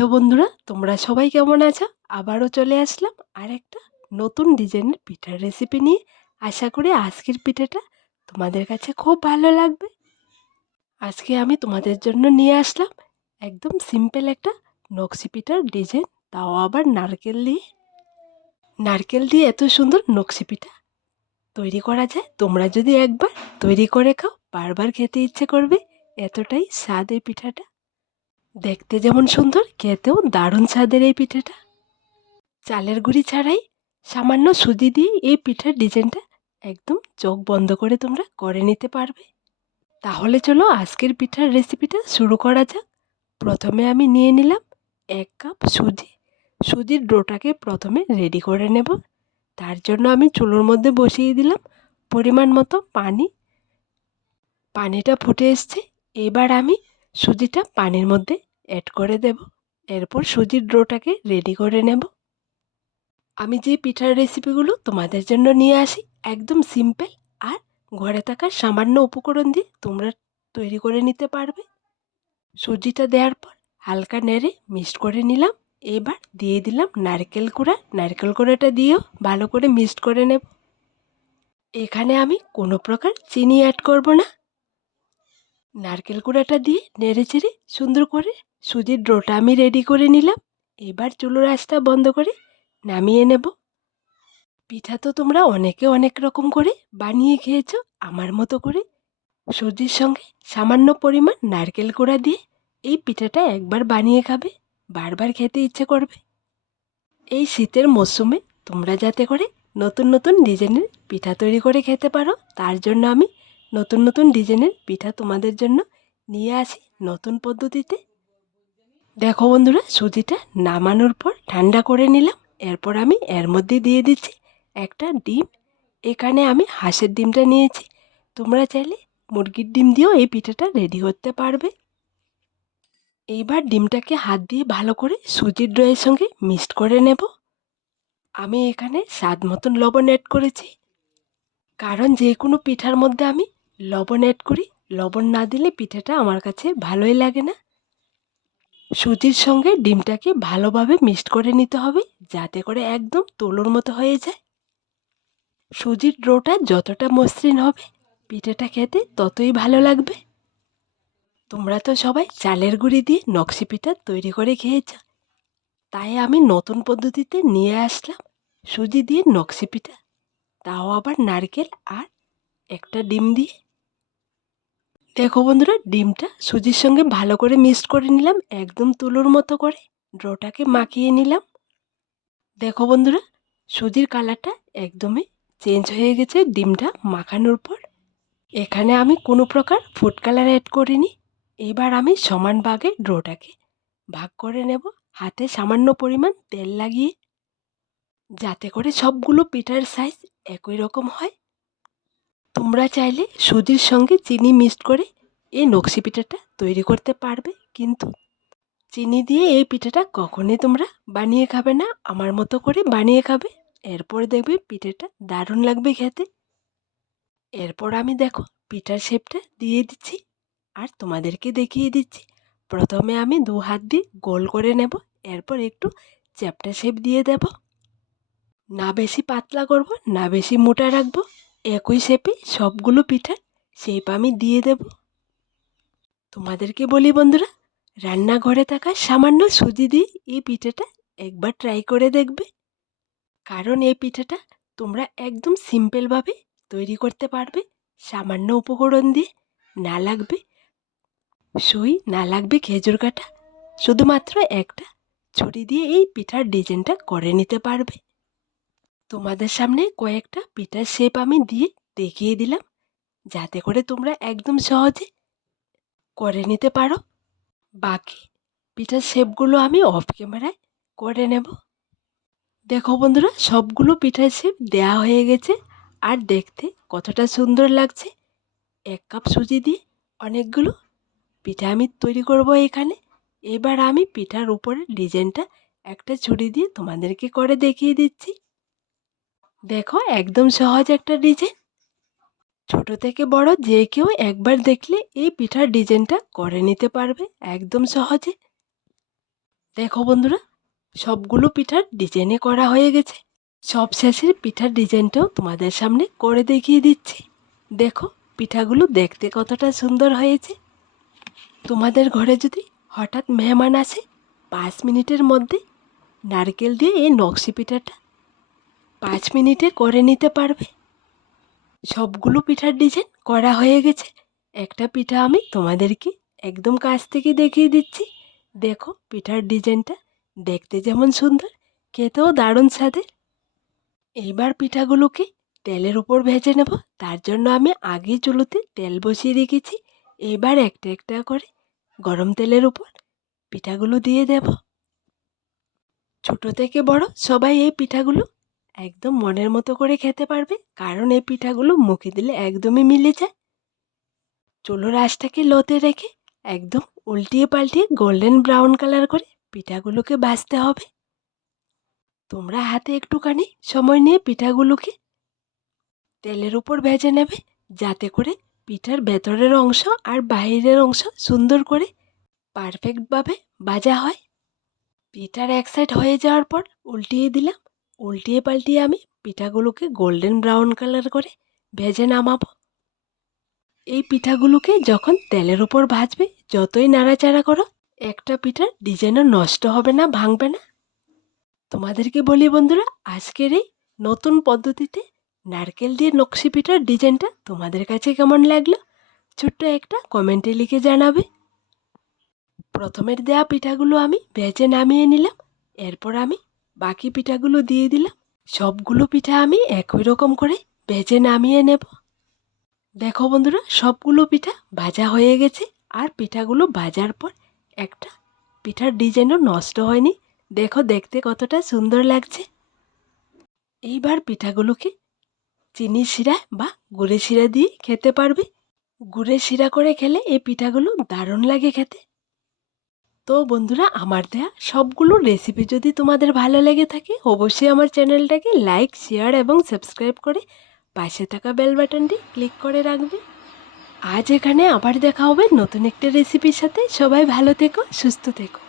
Hello বন্ধুরা, তোমরা সবাই কেমন আছো? আবারও চলে আসলাম আর একটা নতুন ডিজাইনের পিঠার রেসিপি নিয়ে। আশা করি আজকের পিঠাটা তোমাদের কাছে খুব ভালো লাগবে। আজকে আমি তোমাদের জন্য নিয়ে আসলাম একদম সিম্পল একটা নকশি পিঠার ডিজাইন, তাও আবার নারকেল দিয়ে। নারকেল দিয়ে এত সুন্দর নকশি পিঠা তৈরি করা যায়, তোমরা যদি একবার তৈরি করে খাও, বারবার খেতে ইচ্ছে করবে, এতটাই স্বাদ এই পিঠাটা। দেখতে যেমন সুন্দর, খেতেও দারুণ স্বাদের এই পিঠাটা। চালের গুঁড়ি ছাড়াই সামান্য সুজি দিয়ে এই পিঠার ডিজাইনটা একদম চোখ বন্ধ করে তোমরা করে নিতে পারবে। তাহলে চলো আজকের পিঠার রেসিপিটা শুরু করা যাক। প্রথমে আমি নিয়ে নিলাম এক কাপ সুজি। সুজির ডোটাকে প্রথমে রেডি করে নেব। তার জন্য আমি চুলোর মধ্যে বসিয়ে দিলাম পরিমাণ মতো পানি। পানিটা ফুটে এসছে। এবার আমি সুজিটা পানির মধ্যে অ্যাড করে দেব। এরপর সুজির ডোটাকে রেডি করে নেব। আমি যে পিঠার রেসিপিগুলো তোমাদের জন্য নিয়ে আসি, একদম সিম্পল আর ঘরে থাকা সামান্য উপকরণ দিয়ে তোমরা তৈরি করে নিতে পারবে। সুজিটা দেওয়ার পর হালকা নেড়ে মিক্সড করে নিলাম। এবার দিয়ে দিলাম নারকেল কুড়া। নারকেল কুড়াটা দিয়েও ভালো করে মিক্সড করে নেব। এখানে আমি কোনো প্রকার চিনি অ্যাড করব না। নারকেল কুড়াটা দিয়ে নেড়ে চেড়ে সুন্দর করে সুজির ডোটা আমি রেডি করে নিলাম। এবার চুলোর আঁচটা বন্ধ করে নামিয়ে নেব। পিঠা তো তোমরা অনেকে অনেক রকম করে বানিয়ে খেয়েছ, আমার মতো করে। সুজির সঙ্গে সামান্য পরিমাণ নারকেল কুড়া দিয়ে এই পিঠাটা একবার বানিয়ে খাবে, বারবার খেতে ইচ্ছে করবে। এই শীতের মরশুমে তোমরা যাতে করে নতুন নতুন ডিজাইনের পিঠা তৈরি করে খেতে পারো, তার জন্য আমি নতুন নতুন ডিজাইনের পিঠা তোমাদের জন্য নিয়ে আসি নতুন পদ্ধতিতে। দেখো বন্ধুরা, সুজিটা নামানোর পর ঠান্ডা করে নিলাম। এরপর আমি এর মধ্যে দিয়ে দিচ্ছি একটা ডিম। এখানে আমি হাঁসের ডিমটা নিয়েছি। তোমরা চাইলে মুরগির ডিম দিয়েও এই পিঠাটা রেডি করতে পারবে। এইবার ডিমটাকে হাত দিয়ে ভালো করে সুজির ড্রয়ের সঙ্গে মিক্সড করে নেব। আমি এখানে স্বাদ মতন লবণ অ্যাড করেছি। কারণ যে কোনো পিঠার মধ্যে আমি লবণ অ্যাড করি। লবণ না দিলে পিঠাটা আমার কাছে ভালোই লাগে না। সুজির সঙ্গে ডিমটাকে ভালোভাবে মিক্সড করে নিতে হবে, যাতে করে একদম তোলোর মতো হয়ে যায়। সুজির ডোটা যতটা মসৃণ হবে, পিঠাটা খেতে ততই ভালো লাগবে। তোমরা তো সবাই চালের গুঁড়ি দিয়ে নকশি পিঠা তৈরি করে খেয়েছ। তাই আমি নতুন পদ্ধতিতে নিয়ে আসলাম সুজি দিয়ে নকশি পিঠা। তাও আবার নারকেল আর একটা ডিম দিয়ে। দেখো বন্ধুরা, ডিমটা সুজির সঙ্গে ভালো করে মিক্সড করে নিলাম, একদম তুলোর মতো করে। ড্রোটাকে মাখিয়ে নিলাম। দেখো বন্ধুরা, সুজির কালারটা একদমই চেঞ্জ হয়ে গেছে ডিমটা মাখানোর পর। এখানে আমি কোনো প্রকার ফুড কালার অ্যাড করিনি। এবার আমি সমান ভাগে ড্রোটাকে ভাগ করে নেব। হাতে সামান্য পরিমাণ তেল লাগিয়ে, যাতে করে সবগুলো পিঠার সাইজ একই রকম হয়। তোমরা চাইলে সুজির সঙ্গে চিনি মিক্সড করে এই নকশি পিঠাটা তৈরি করতে পারবে, কিন্তু চিনি দিয়ে এই পিঠাটা কখনই তোমরা বানিয়ে খাবে না, আমার মতো করে বানিয়ে খাবে। এরপর দেখবে পিঠাটা দারুণ লাগবে খেতে। এরপর আমি দেখো পিঠার শেপটা দিয়ে দিচ্ছি আর তোমাদেরকে দেখিয়ে দিচ্ছি। প্রথমে আমি দু হাত দিয়ে গোল করে নেব, এরপর একটু চ্যাপটা শেপ দিয়ে দেব। না বেশি পাতলা করব, না বেশি মোটা রাখব। একই শেপে সবগুলো পিঠা শেপ আমি দিয়ে দেব। তোমাদেরকে বলি বন্ধুরা, রান্নাঘরে থাকা সামান্য সুজি দিয়ে এই পিঠাটা একবার ট্রাই করে দেখবে। কারণ এই পিঠাটা তোমরা একদম সিম্পলভাবে তৈরি করতে পারবে, সামান্য উপকরণ দিয়ে না লাগবে, সুই না লাগবে খেজুর কাটা। শুধুমাত্র একটা ছুরি দিয়ে এই পিঠার ডিজাইনটা করে নিতে পারবে। তোমাদের সামনে কয়েকটা পিঠার শেপ আমি দিয়ে দেখিয়ে দিলাম। যাতে করে তোমরা একদম সহজে করে নিতে পারো। বাকি পিঠার শেপগুলো আমি অফ ক্যামেরায় করে নেব। দেখো বন্ধুরা, সবগুলো পিঠার শেপ দেওয়া হয়ে গেছে। আর দেখতে কতটা সুন্দর লাগছে। এক কাপ সুজি দিয়ে অনেকগুলো পিঠা আমি তৈরি করব এখানে। এবার আমি পিঠার উপরে ডিজাইনটা একটা ছুরি দিয়ে তোমাদেরকে করে দেখিয়ে দিচ্ছি। দেখো, একদম সহজ একটা ডিজাইন ছোট থেকে বড় যে কেউ একবার দেখলে এই পিঠার ডিজাইনটা করে নিতে পারবে, একদম সহজে। দেখো বন্ধুরা, সবগুলো পিঠার ডিজাইনে করা হয়ে গেছে। সব শেষের পিঠার ডিজাইনটাও তোমাদের সামনে করে দেখিয়ে দিচ্ছি। দেখো, পিঠাগুলো দেখতে কতটা সুন্দর হয়েছে। তোমাদের ঘরে যদি হঠাৎ মেহমান আসে, পাঁচ মিনিটের মধ্যে নারকেল দিয়ে এই নকশি পিঠাটা পাঁচ মিনিটে করে নিতে পারবে। সবগুলো পিঠার ডিজাইন করা হয়ে গেছে। একটা পিঠা আমি তোমাদেরকে একদম কাছ থেকে দেখিয়ে দিচ্ছি। দেখো, পিঠার ডিজাইনটা দেখতে যেমন সুন্দর, খেতেও দারুণ স্বাদের। এইবার পিঠাগুলোকে তেলের উপর ভেজে নেব। তার জন্য আমি আগে চুলোতে তেল বসিয়ে রেখেছি। এবার একটা একটা করে গরম তেলের উপর পিঠাগুলো দিয়ে দেব। ছোট থেকে বড় সবাই এই পিঠাগুলো একদম মনের মতো করে খেতে পারবে, কারণ এই পিঠাগুলো মুখে দিলে একদমই মিলে যায়। চলো আঁচটাকে লোতে রেখে একদম উল্টিয়ে পাল্টিয়ে গোল্ডেন ব্রাউন কালার করে পিঠাগুলোকে ভাজতে হবে। তোমরা হাতে একটুখানি সময় নিয়ে পিঠাগুলোকে তেলের উপর ভেজে নেবে, যাতে করে পিঠার ভেতরের অংশ আর বাইরের অংশ সুন্দর করে পারফেক্টভাবে ভাজা হয়। পিঠার এক সাইড হয়ে যাওয়ার পর উল্টিয়ে দিলাম উল্টিয়ে পাল্টিয়ে আমি পিঠাগুলোকে গোল্ডেন ব্রাউন কালার করে ভেজে নামাবো। এই পিঠাগুলোকে যখন তেলের উপর ভাজবে, যতই নাড়াচাড়া করো, একটা পিঠার ডিজাইনও নষ্ট হবে না, ভাঙবে না। তোমাদেরকে বলি বন্ধুরা, আজকের এই নতুন পদ্ধতিতে নারকেল দিয়ে নকশি পিঠার ডিজাইনটা তোমাদের কাছে কেমন লাগল, ছোট্ট একটা কমেন্টে লিখে জানাবে। প্রথমের দেয়া পিঠাগুলো আমি ভেজে নামিয়ে নিলাম, এরপর আমি বাকি পিঠাগুলো দিয়ে দিলাম। সবগুলো পিঠা আমি একই রকম করে ভেজে নামিয়ে নেব। দেখো বন্ধুরা, সবগুলো পিঠা ভাজা হয়ে গেছে আর পিঠাগুলো ভাজার পর একটা পিঠার ডিজাইনও নষ্ট হয়নি। দেখো, দেখতে কতটা সুন্দর লাগছে। এইবার পিঠাগুলোকে চিনি শিরা বা গুড়ের শিরা দিয়ে খেতে পারবে। গুড়ের শিরা করে খেলে এই পিঠাগুলো দারুণ লাগে খেতে। তো বন্ধুরা, আমার দেয়া সবগুলো রেসিপি যদি তোমাদের ভালো লেগে থাকে, অবশ্যই আমার চ্যানেলটাকে লাইক শেয়ার এবং সাবস্ক্রাইব করে পাশে থাকা বেল বাটনটি ক্লিক করে রাখবে। আজ এখানে আবার দেখা হবে নতুন একটা রেসিপির সাথে। সবাই ভালো থেকো, সুস্থ থেকো।